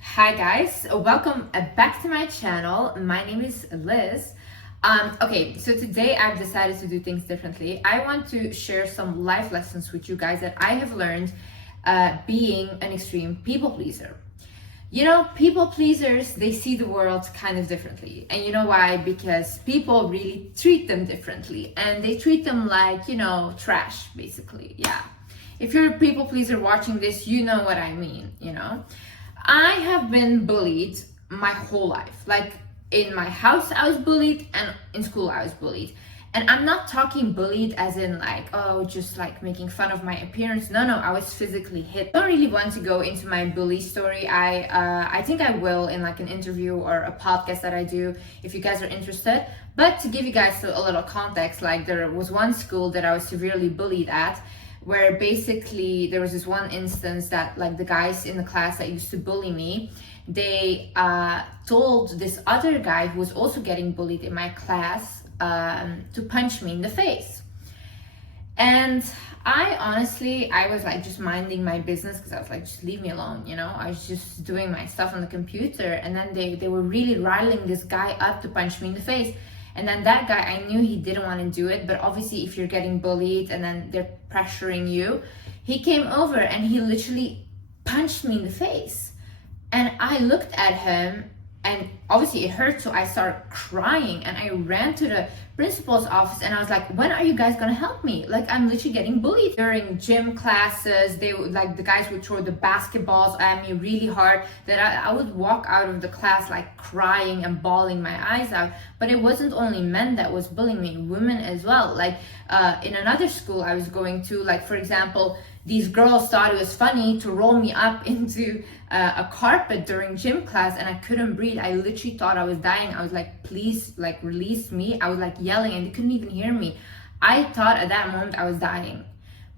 Hi guys, welcome back to my channel. My name is Liz. Okay, so today I've decided to do things differently. I want to share some life lessons with you guys that I have learned being an extreme people pleaser. You know, people pleasers, they see the world kind of differently. And you know why? Because people really treat them differently and they treat them like, trash, basically. Yeah. If you're a people pleaser watching this, you know what I mean. I have been bullied my whole life. Like in my house, I was bullied, and in school, I was bullied. And I'm not talking bullied as in like, oh, just like making fun of my appearance. No, I was physically hit. I don't really want to go into my bully story. I think I will in like an interview or a podcast that I do if you guys are interested. But to give you guys a little context, like there was one school that I was severely bullied at, where basically there was this one instance that like the guys in the class that used to bully me, they told this other guy who was also getting bullied in my class to punch me in the face. And I was like just minding my business because I was like, just leave me alone, I was just doing my stuff on the computer, and then they were really riling this guy up to punch me in the face. And then that guy, I knew he didn't want to do it, but obviously if you're getting bullied and then they're pressuring you, he came over and he literally punched me in the face. And I looked at him and obviously it hurt, so I started crying and I ran to the principal's office and I was like, when are you guys gonna help me? Like, I'm literally getting bullied. During gym classes, they would, like, the guys would throw the basketballs at me really hard, that I would walk out of the class like crying and bawling my eyes out. But it wasn't only men that was bullying me, women as well. Like in another school I was going to, like for example, these girls thought it was funny to roll me up into a carpet during gym class, and I couldn't breathe. I literally thought I was dying. I was like, please, like, release me. I was like yelling and they couldn't even hear me. I thought at that moment I was dying.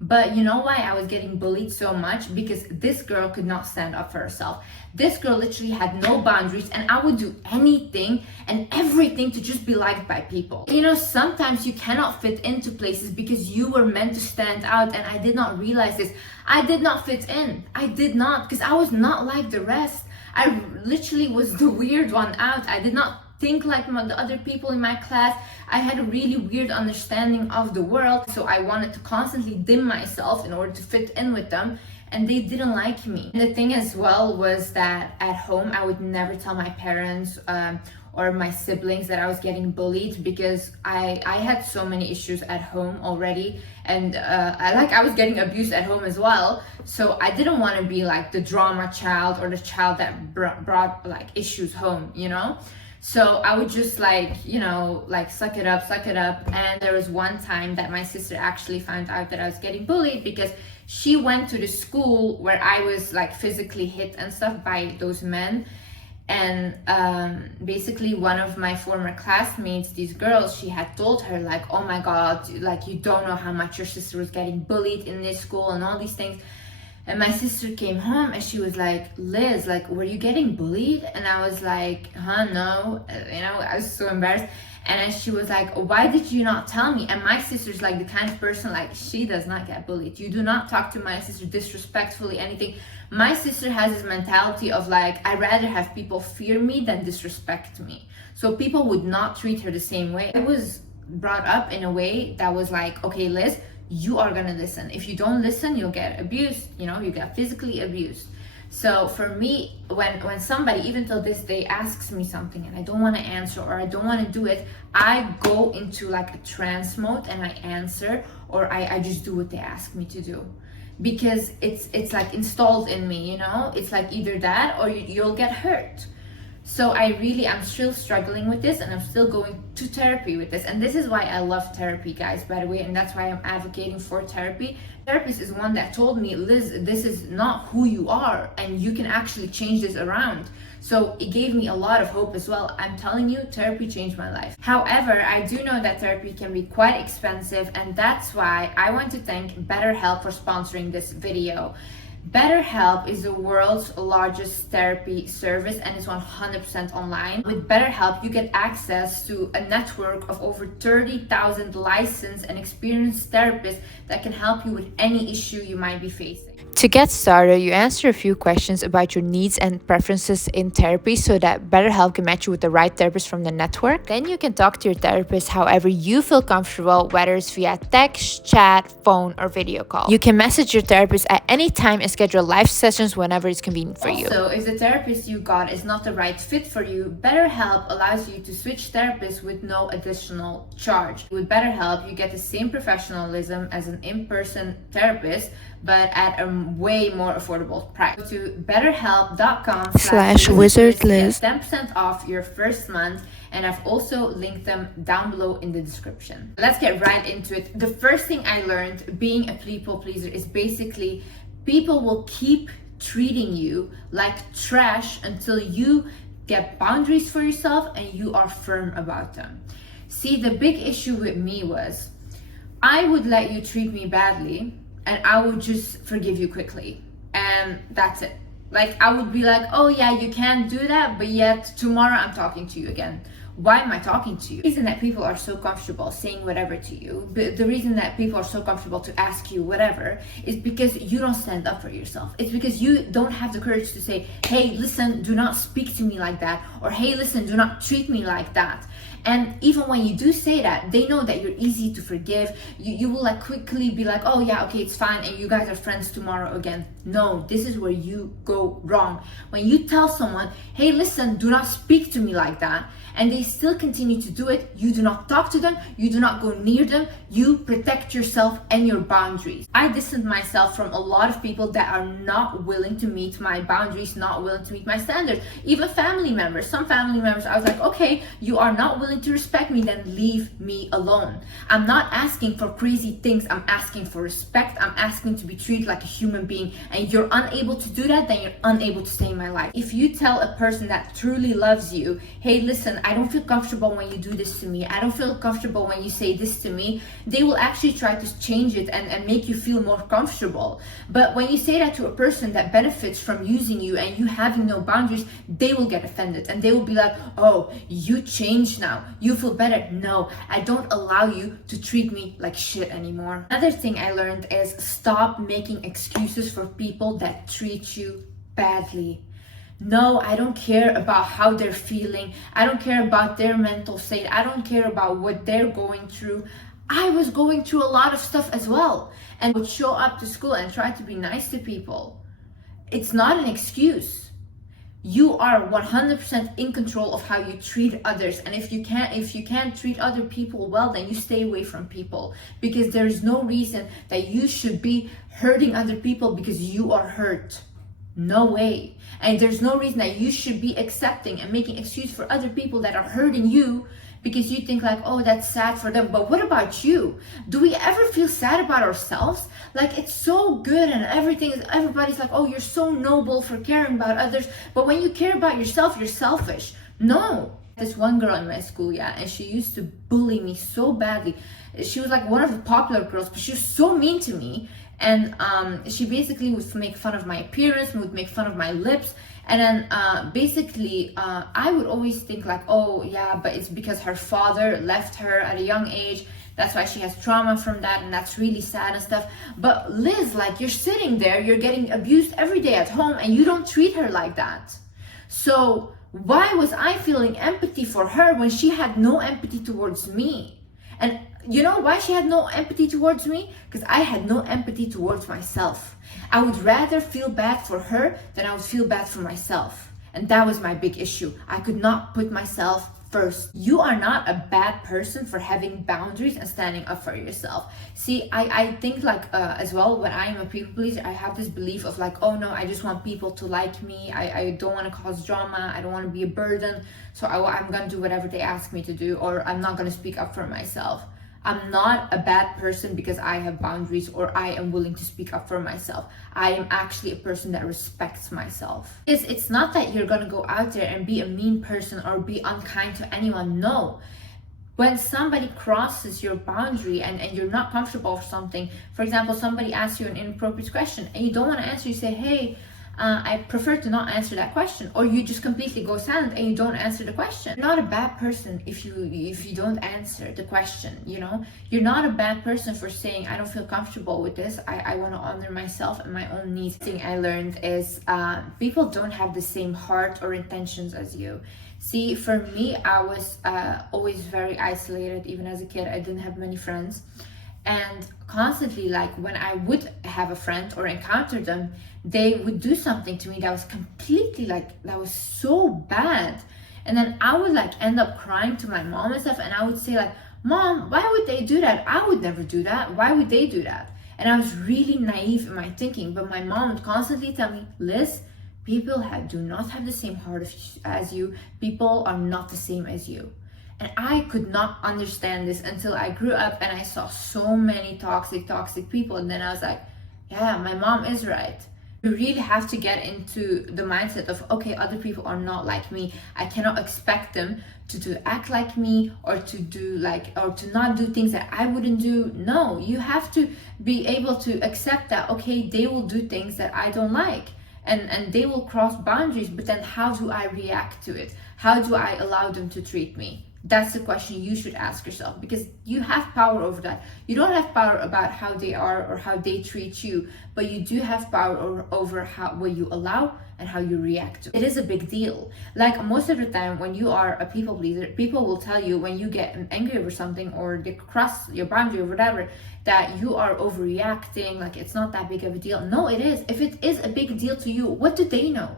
But you know why I was getting bullied so much? Because this girl could not stand up for herself. This girl literally had no boundaries, and I would do anything and everything to just be liked by people. Sometimes you cannot fit into places because you were meant to stand out, and I did not realize this. I did not fit in. I did not, because I was not like the rest. I literally was the weird one out. I did not think like the other people in my class. I had a really weird understanding of the world, so I wanted to constantly dim myself in order to fit in with them, and they didn't like me. And the thing as well was that at home I would never tell my parents or my siblings that I was getting bullied, because I had so many issues at home already, and I was getting abused at home as well. So I didn't want to be like the drama child or the child that brought like issues home, So I would just like suck it up. And there was one time that my sister actually found out that I was getting bullied, because she went to the school where I was like physically hit and stuff by those men. And basically one of my former classmates, these girls, she had told her like, oh my God, like you don't know how much your sister was getting bullied in this school and all these things. And my sister came home and she was like, Liz, like, were you getting bullied? And I was like, no, I was so embarrassed. And then she was like, why did you not tell me? And my sister's like the kind of person, like, she does not get bullied. You do not talk to my sister disrespectfully, anything. My sister has this mentality of like, I'd rather have people fear me than disrespect me. So people would not treat her the same way. I was brought up in a way that was like, okay, Liz, you are gonna listen. If you don't listen, you'll get abused, you get physically abused. So for me, when somebody, even till this day, asks me something and I don't want to answer or I don't want to do it, I go into like a trance mode and I answer, or I just do what they ask me to do. Because it's like installed in me, it's like either that or you'll get hurt. So I'm still struggling with this, and I'm still going to therapy with this. And this is why I love therapy, guys, by the way, and that's why I'm advocating for therapy. Therapist is one that told me, Liz, this is not who you are, and you can actually change this around. So it gave me a lot of hope as well. I'm telling you, therapy changed my life. However, I do know that therapy can be quite expensive, and that's why I want to thank BetterHelp for sponsoring this video. BetterHelp is the world's largest therapy service, and it's 100% online. With BetterHelp, you get access to a network of over 30,000 licensed and experienced therapists that can help you with any issue you might be facing. To get started, you answer a few questions about your needs and preferences in therapy so that BetterHelp can match you with the right therapist from the network. Then you can talk to your therapist however you feel comfortable, whether it's via text, chat, phone, or video call. You can message your therapist at any time and schedule live sessions whenever it's convenient for you. Also, if the therapist you got is not the right fit for you, BetterHelp allows you to switch therapists with no additional charge. With BetterHelp, you get the same professionalism as an in-person therapist, but at a way more affordable price. Go to betterhelp.com/wizardliz. 10% off your first month, and I've also linked them down below in the description. Let's get right into it. The first thing I learned being a people pleaser is basically people will keep treating you like trash until you get boundaries for yourself and you are firm about them. See, the big issue with me was I would let you treat me badly and I would just forgive you quickly, and that's it. Like, I would be like, oh yeah, you can't do that, but yet tomorrow I'm talking to you again. Why am I talking to you? The reason that people are so comfortable saying whatever to you, the reason that people are so comfortable to ask you whatever, is because you don't stand up for yourself. It's because you don't have the courage to say, hey, listen, do not speak to me like that, or hey, listen, do not treat me like that. And even when you do say that, they know that you're easy to forgive. You will like quickly be like, oh yeah, okay, it's fine, and you guys are friends tomorrow again. No, this is where you go wrong. When you tell someone, hey, listen, do not speak to me like that, and they still continue to do it, you do not talk to them, you do not go near them, you protect yourself and your boundaries. I distanced myself from a lot of people that are not willing to meet my boundaries, not willing to meet my standards. Even family members, some family members, I was like, okay, you are not willing to respect me, then leave me alone. I'm not asking for crazy things, I'm asking for respect, I'm asking to be treated like a human being, and you're unable to do that, then you're unable to stay in my life. If you tell a person that truly loves you, hey, listen, I don't feel comfortable when you do this to me, I don't feel comfortable when you say this to me, they will actually try to change it and make you feel more comfortable. But when you say that to a person that benefits from using you and you having no boundaries, they will get offended and they will be like, oh, you changed now, you feel better. No, I don't allow you to treat me like shit anymore. Another thing I learned is stop making excuses for people that treat you badly. No, I don't care about how they're feeling. I don't care about their mental state. I don't care about what they're going through. I was going through a lot of stuff as well, and would show up to school and try to be nice to people. It's not an excuse. You are 100% in control of how you treat others, and if you can't treat other people well, then you stay away from people, because there is no reason that you should be hurting other people because you are hurt. No way. And there's no reason that you should be accepting and making excuse for other people that are hurting you because you think like, oh, that's sad for them. But what about you? Do we ever feel sad about ourselves? Like, it's so good and everybody's like, oh, you're so noble for caring about others. But when you care about yourself, you're selfish. No. This one girl in my school, yeah, and she used to bully me so badly. She was like one of the popular girls, but she was so mean to me. And she basically would make fun of my appearance, would make fun of my lips. And then basically, I would always think like, oh yeah, but it's because her father left her at a young age. That's why she has trauma from that, and that's really sad and stuff. But Liz, like, you're sitting there, you're getting abused every day at home, and you don't treat her like that. So why was I feeling empathy for her when she had no empathy towards me? And you know why she had no empathy towards me? Because I had no empathy towards myself. I would rather feel bad for her than I would feel bad for myself. And that was my big issue. I could not put myself first. You are not a bad person for having boundaries and standing up for yourself. See, I think like as well, when I am a people pleaser, I have this belief of like, oh no, I just want people to like me. I don't want to cause drama. I don't want to be a burden. So I'm going to do whatever they ask me to do, or I'm not going to speak up for myself. I'm not a bad person because I have boundaries or I am willing to speak up for myself. I am actually a person that respects myself. It's not that you're gonna go out there and be a mean person or be unkind to anyone. No. When somebody crosses your boundary and you're not comfortable with something, for example, somebody asks you an inappropriate question and you don't want to answer, you say, hey, I prefer to not answer that question. Or you just completely go silent and you don't answer the question. You're not a bad person if you don't answer the question, you know? You're not a bad person for saying, I don't feel comfortable with this. I want to honor myself and my own needs. The thing I learned is people don't have the same heart or intentions as you. See, for me, I was always very isolated. Even as a kid, I didn't have many friends. And constantly, like when I would have a friend or encounter them, they would do something to me that was completely like, that was so bad. And then I would like end up crying to my mom and stuff. And I would say like, Mom, why would they do that? I would never do that. Why would they do that? And I was really naive in my thinking. But my mom would constantly tell me, Liz, people do not have the same heart as you. People are not the same as you. And I could not understand this until I grew up and I saw so many toxic people. And then I was like, yeah, my mom is right. You really have to get into the mindset of, okay, other people are not like me. I cannot expect them to act like me or to do like, or to not do things that I wouldn't do. No, you have to be able to accept that, okay, they will do things that I don't like. And they will cross boundaries, but then how do I react to it? How do I allow them to treat me? That's the question you should ask yourself, because you have power over that. You don't have power about how they are or how they treat you, but you do have power over what you allow and how you react to it. It is a big deal. Like most of the time when you are a people pleaser, people will tell you when you get angry over something or they cross your boundary or whatever, that you are overreacting, like it's not that big of a deal. No, it is. If it is a big deal to you, what do they know?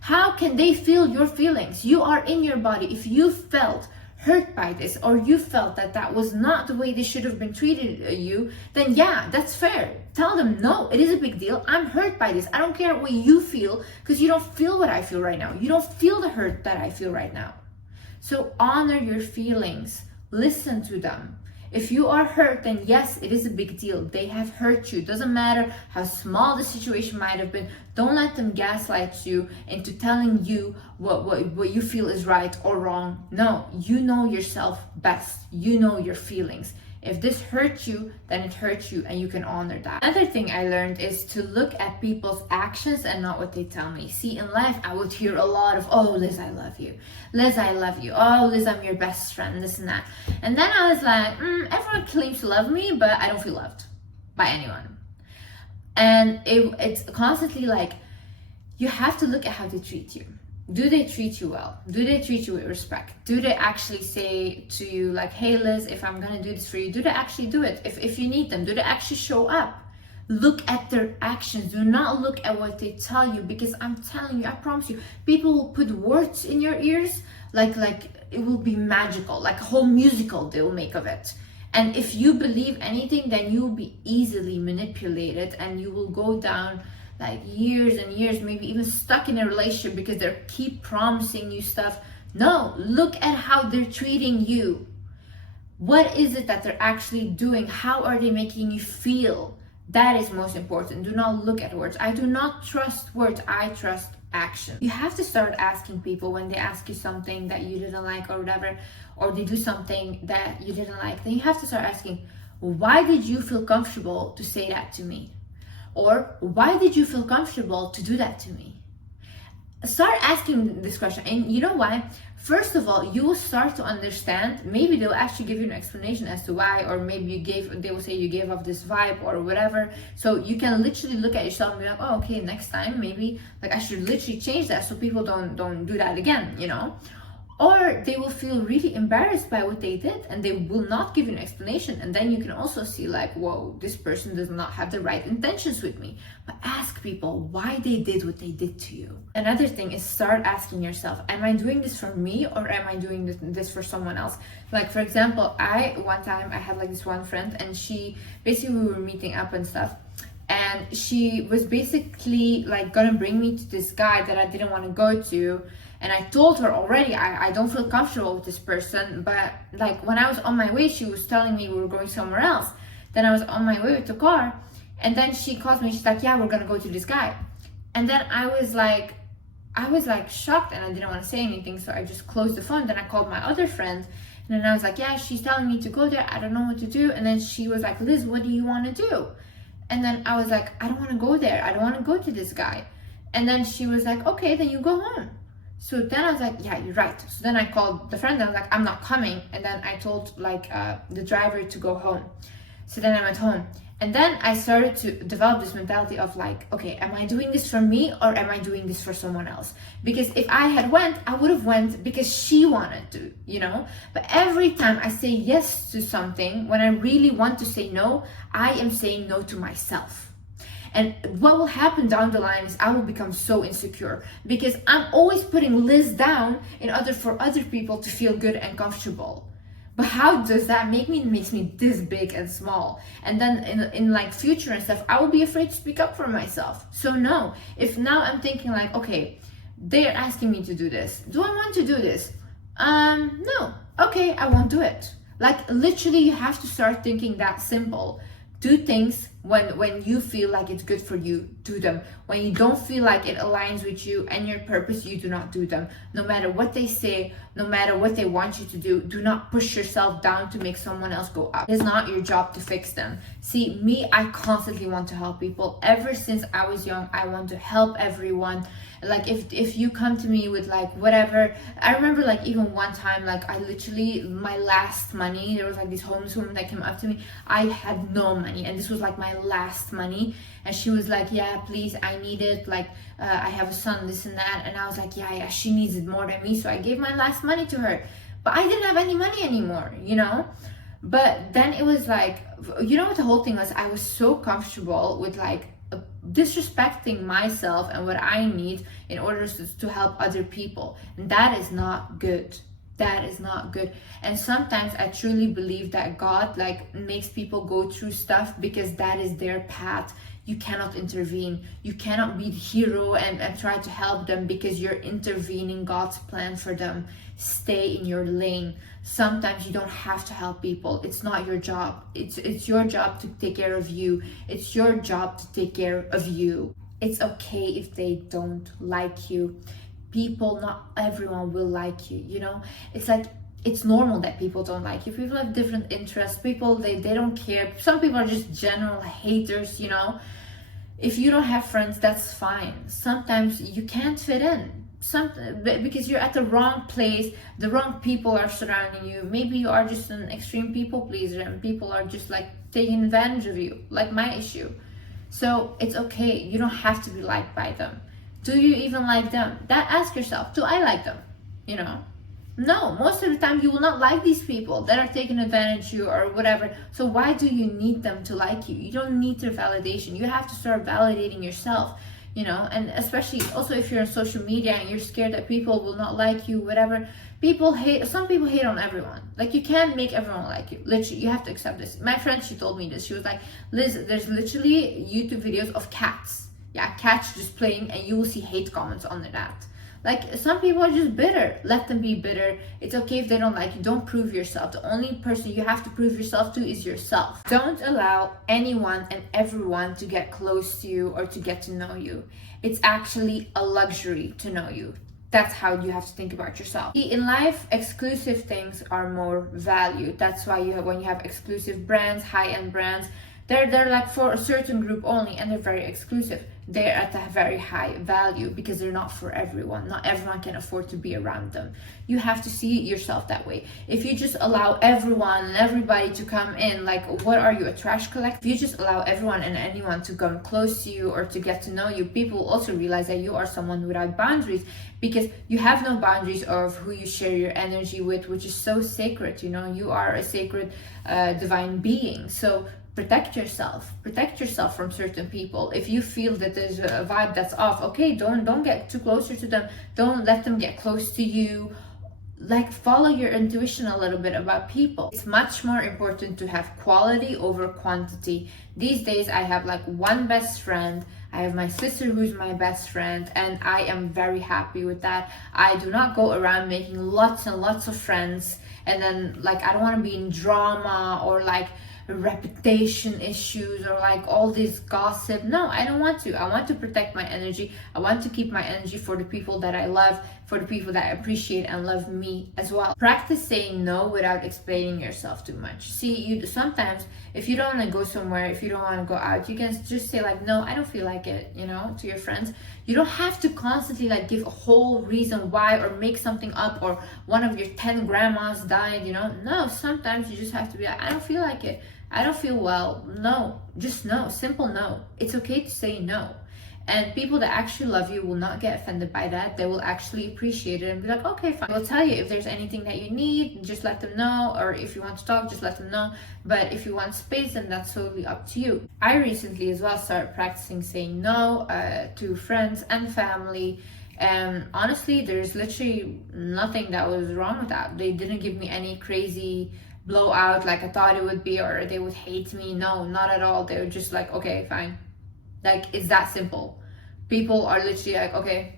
How can they feel your feelings? You are in your body. If you felt hurt by this, or you felt that that was not the way they should have been treated you, then yeah, that's fair. Tell them, no, it is a big deal. I'm hurt by this. I don't care what you feel, because you don't feel what I feel right now. You don't feel the hurt that I feel right now. So honor your feelings. Listen to them. If you are hurt, then yes, it is a big deal. They have hurt you. Doesn't matter how small the situation might have been. Don't let them gaslight you into telling you what you feel is right or wrong. No, you know yourself best. You know your feelings. If this hurts you, then it hurts you, and you can honor that. Another thing I learned is to look at people's actions and not what they tell me. See, in life, I would hear a lot of, oh, Liz, I love you. Liz, I love you. Oh, Liz, I'm your best friend, this and that. And then I was like, everyone claims to love me, but I don't feel loved by anyone. And it's constantly like, you have to look at how they treat you. Do they treat you well? Do they treat you with respect? Do they actually say to you like, hey Liz, if I'm gonna do this for you, do they actually do it? If you need them, do they actually show up? Look at their actions. Do not look at what they tell you, because I'm telling you, I promise you, people will put words in your ears like it will be magical, like a whole musical they will make of it. And if you believe anything, then you will be easily manipulated, and you will go down like years and years, maybe even stuck in a relationship because they keep promising you stuff. No, look at how they're treating you. What is it that they're actually doing? How are they making you feel? That is most important. Do not look at words. I do not trust words. I trust action. You have to start asking people when they ask you something that you didn't like or whatever, or they do something that you didn't like, then you have to start asking, why did you feel comfortable to say that to me? Or why did you feel comfortable to do that to me? Start asking this question. And you know why? First of all, you will start to understand. Maybe they'll actually give you an explanation as to why, or maybe they will say you gave off this vibe or whatever. So you can literally look at yourself and be like, oh, okay, next time maybe like I should literally change that so people don't do that again, you know? Or they will feel really embarrassed by what they did and they will not give you an explanation. And then you can also see like, whoa, this person does not have the right intentions with me. But ask people why they did what they did to you. Another thing is start asking yourself, am I doing this for me or am I doing this for someone else? Like, for example, one time I had like this one friend, and we were meeting up and stuff. And she was basically like gonna bring me to this guy that I didn't want to go to. And I told her already, I don't feel comfortable with this person. But like when I was on my way, she was telling me we were going somewhere else. Then I was on my way with the car. And then she calls me, she's like, yeah, we're gonna go to this guy. And then I was like shocked, and I didn't want to say anything. So I just closed the phone. Then I called my other friend. And then I was like, yeah, she's telling me to go there. I don't know what to do. And then she was like, Liz, what do you want to do? And then I was like, I don't want to go there. I don't want to go to this guy. And then she was like, okay, then you go home. So then I was like, yeah, you're right. So then I called the friend and I was like, I'm not coming. And then I told like the driver to go home. So then I went home. And then I started to develop this mentality of like, okay, am I doing this for me or am I doing this for someone else? Because if I had went, I would have went because she wanted to, you know? But every time I say yes to something, when I really want to say no, I am saying no to myself. And what will happen down the line is I will become so insecure because I'm always putting Liz down in order for other people to feel good and comfortable. But how does that make me? It makes me this big and small. And then in like future and stuff, I will be afraid to speak up for myself. So no, if now I'm thinking like, okay, they're asking me to do this. Do I want to do this? No. Okay, I won't do it. Like literally you have to start thinking that simple. Do things when you feel like it's good for you, do them. When you don't feel like it aligns with you and your purpose, you do not do them. No matter what they say, no matter what they want you to do not push yourself down to make someone else go up. It's not your job to fix them. See, me, I constantly want to help people. Ever since I was young, I want to help everyone. Like if you come to me with like whatever, I remember like even one time, like I literally, my last money, there was like this homeless woman that came up to me. I had no money and this was like my last money. And she was like, yeah, please, I need it. Like, I have a son, this and that. And I was like, yeah, she needs it more than me. So I gave my last money to her. But I didn't have any money anymore, you know? But then it was like, you know what the whole thing was? I was so comfortable with like disrespecting myself and what I need in order to help other people. And that is not good. That is not good. And sometimes I truly believe that God like makes people go through stuff because that is their path. You cannot intervene. You cannot be the hero and try to help them because you're intervening God's plan for them. Stay in your lane. Sometimes you don't have to help people. It's not your job. It's your job to take care of you. It's your job to take care of you. It's okay if they don't like you. People, not everyone will like you, you know? It's like, it's normal that people don't like you. People have different interests. People, they don't care. Some people are just general haters, you know? If you don't have friends, that's fine. Sometimes you can't fit in. Because you're at the wrong place, the wrong people are surrounding you. Maybe you are just an extreme people pleaser and people are just like taking advantage of you, like my issue. So it's okay. You don't have to be liked by them. Do you even like them? Ask yourself, do I like them? You know? No, most of the time you will not like these people that are taking advantage of you or whatever. So why do you need them to like you? You don't need their validation. You have to start validating yourself, you know? And especially also if you're on social media and you're scared that people will not like you, whatever. Some people hate on everyone. Like you can't make everyone like you. Literally, you have to accept this. My friend, she told me this. She was like, Liz, there's literally YouTube videos of cats. Yeah, cats just playing and you will see hate comments under that. Like some people are just bitter. Let them be bitter. It's okay if they don't like you. Don't prove yourself. The only person you have to prove yourself to is yourself. Don't allow anyone and everyone to get close to you or to get to know you. It's actually a luxury to know you. That's how you have to think about yourself. In life, exclusive things are more valued. That's why when you have exclusive brands, high-end brands, they're like for a certain group only and they're very exclusive. They're at a very high value because they're not for everyone. Not everyone can afford to be around them. You have to see yourself that way. If you just allow everyone and everybody to come in, like what are you, a trash collector? If you just allow everyone and anyone to come close to you or to get to know you, people will also realize that you are someone without boundaries because you have no boundaries of who you share your energy with, which is so sacred. You know, you are a sacred divine being. So protect yourself from certain people. If you feel that there's a vibe that's off, okay, don't get too closer to them. Don't let them get close to you. Like follow your intuition a little bit about people. It's much more important to have quality over quantity. These days I have like one best friend. I have my sister who's my best friend and I am very happy with that. I do not go around making lots and lots of friends and then like I don't want to be in drama or like reputation issues or like all this gossip. No, I don't want to. I want to protect my energy. I want to keep my energy for the people that I love, for the people that appreciate and love me as well. Practice saying no without explaining yourself too much. See, you sometimes, if you don't want to go somewhere, if you don't want to go out, you can just say like, no, I don't feel like it, you know, to your friends. You don't have to constantly like give a whole reason why or make something up, or one of your 10 grandmas died, you know. No, sometimes you just have to be like, I don't feel like it. I don't feel well. No, just no, simple no. It's okay to say no. And people that actually love you will not get offended by that. They will actually appreciate it and be like, okay, fine. They'll tell you if there's anything that you need, just let them know. Or if you want to talk, just let them know. But if you want space, then that's totally up to you. I recently as well started practicing saying no to friends and family. And honestly, there's literally nothing that was wrong with that. They didn't give me any crazy blowout like I thought it would be, or they would hate me. No, not at all. They were just like, okay, fine. Like, it's that simple. People are literally like, okay,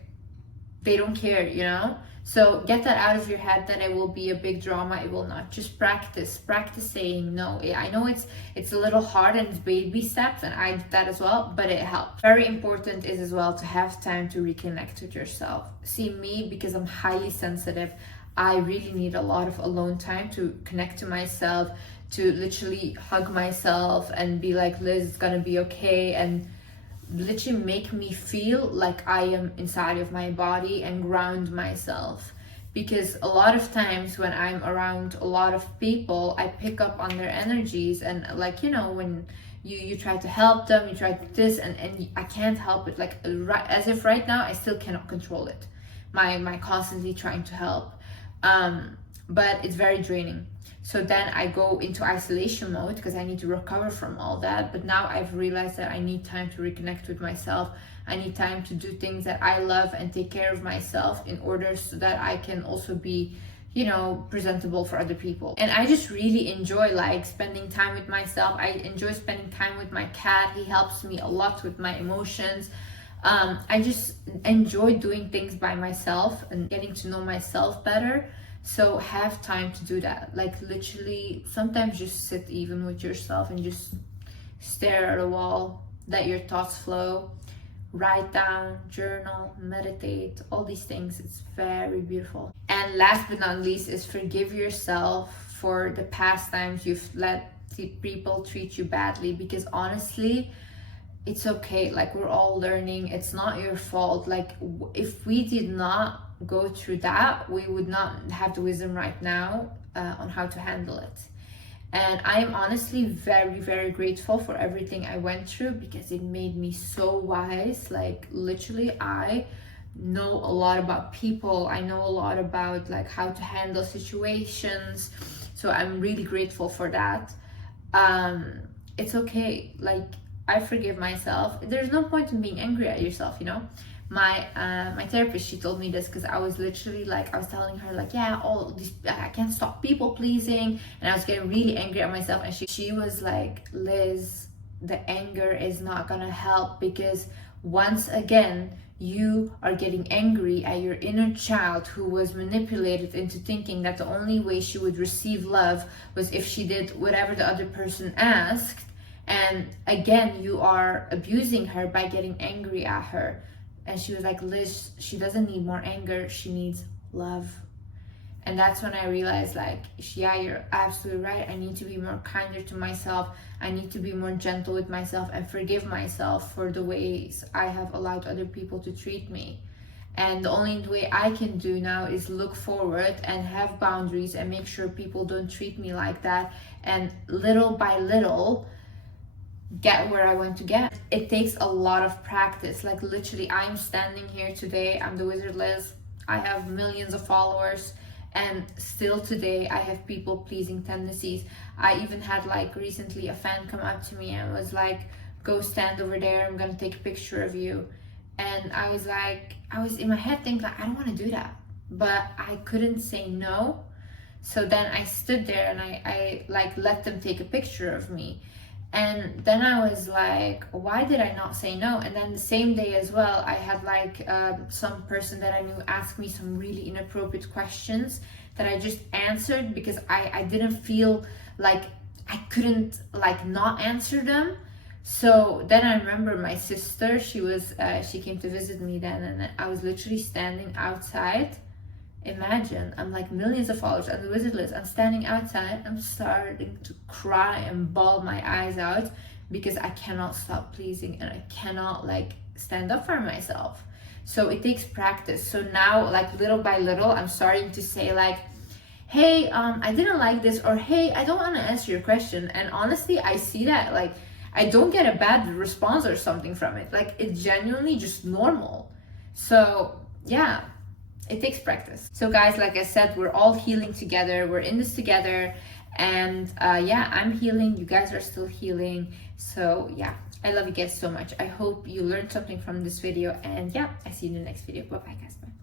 they don't care, you know? So get that out of your head that it will be a big drama. It will not. Just practice saying no. I know it's a little hard and it's baby steps, and I did that as well, but it helped. Very important is as well to have time to reconnect with yourself. See, me, because I'm highly sensitive, I really need a lot of alone time to connect to myself, to literally hug myself and be like, Liz, it's gonna be okay, and literally make me feel like I am inside of my body and ground myself. Because a lot of times when I'm around a lot of people, I pick up on their energies, and like, you know, when you try to help them, you try to this, and I can't help it, like as if right now I still cannot control it, my constantly trying to help, but it's very draining. So then I go into isolation mode because I need to recover from all that. But now I've realized that I need time to reconnect with myself. I need time to do things that I love and take care of myself in order so that I can also be, you know, presentable for other people. And I just really enjoy like spending time with myself. I enjoy spending time with my cat. He helps me a lot with my emotions. I just enjoy doing things by myself and getting to know myself better. So have time to do that. Like literally, sometimes just sit even with yourself and just stare at a wall, let your thoughts flow, write down, journal, meditate, all these things. It's very beautiful. And last but not least is forgive yourself for the past times you've let people treat you badly, because honestly, it's okay. Like, we're all learning. It's not your fault. Like, if we did not go through that, we would not have the wisdom right now on how to handle it. And I am honestly very, very grateful for everything I went through, because it made me so wise. Like, literally, I know a lot about people. I know a lot about like how to handle situations. So I'm really grateful for that. It's okay. Like, I forgive myself. There's no point in being angry at yourself, you know? My therapist, she told me this, because I was literally like, I was telling her like, yeah, all these, I can't stop people pleasing, and I was getting really angry at myself. And she was like, Liz, the anger is not gonna help, because once again you are getting angry at your inner child who was manipulated into thinking that the only way she would receive love was if she did whatever the other person asked. And again, you are abusing her by getting angry at her. And she was like, Liz, she doesn't need more anger, she needs love. And that's when I realized, like, yeah, you're absolutely right. I need to be more kinder to myself. I need to be more gentle with myself and forgive myself for the ways I have allowed other people to treat me. And the only way I can do now is look forward and have boundaries and make sure people don't treat me like that. And little by little, get where I want to get. It takes a lot of practice. Like, literally, I'm standing here today, I'm the Wizard Liz, I have millions of followers, and still today I have people pleasing tendencies. I even had like recently a fan come up to me and was like, go stand over there, I'm gonna take a picture of you. And I was like, I was in my head thinking like, I don't want to do that, but I couldn't say no. So then I stood there and I like let them take a picture of me. And then I was like, why did I not say no? And then the same day as well, I had like some person that I knew ask me some really inappropriate questions that I just answered because I didn't feel like I couldn't like not answer them. So then I remember my sister, she came to visit me then, and I was literally standing outside. Imagine, I'm like millions of followers on the visit list. I'm standing outside, I'm starting to cry and bawl my eyes out because I cannot stop pleasing and I cannot like stand up for myself. So it takes practice. So now, like little by little, I'm starting to say like, hey, I didn't like this, or hey, I don't want to answer your question. And honestly, I see that like I don't get a bad response or something from it. Like it's genuinely just normal. So yeah, it takes practice. So guys, like I said, we're all healing together. We're in this together. And yeah, I'm healing. You guys are still healing. So yeah, I love you guys so much. I hope you learned something from this video. And yeah, I see you in the next video. Bye bye guys. Bye.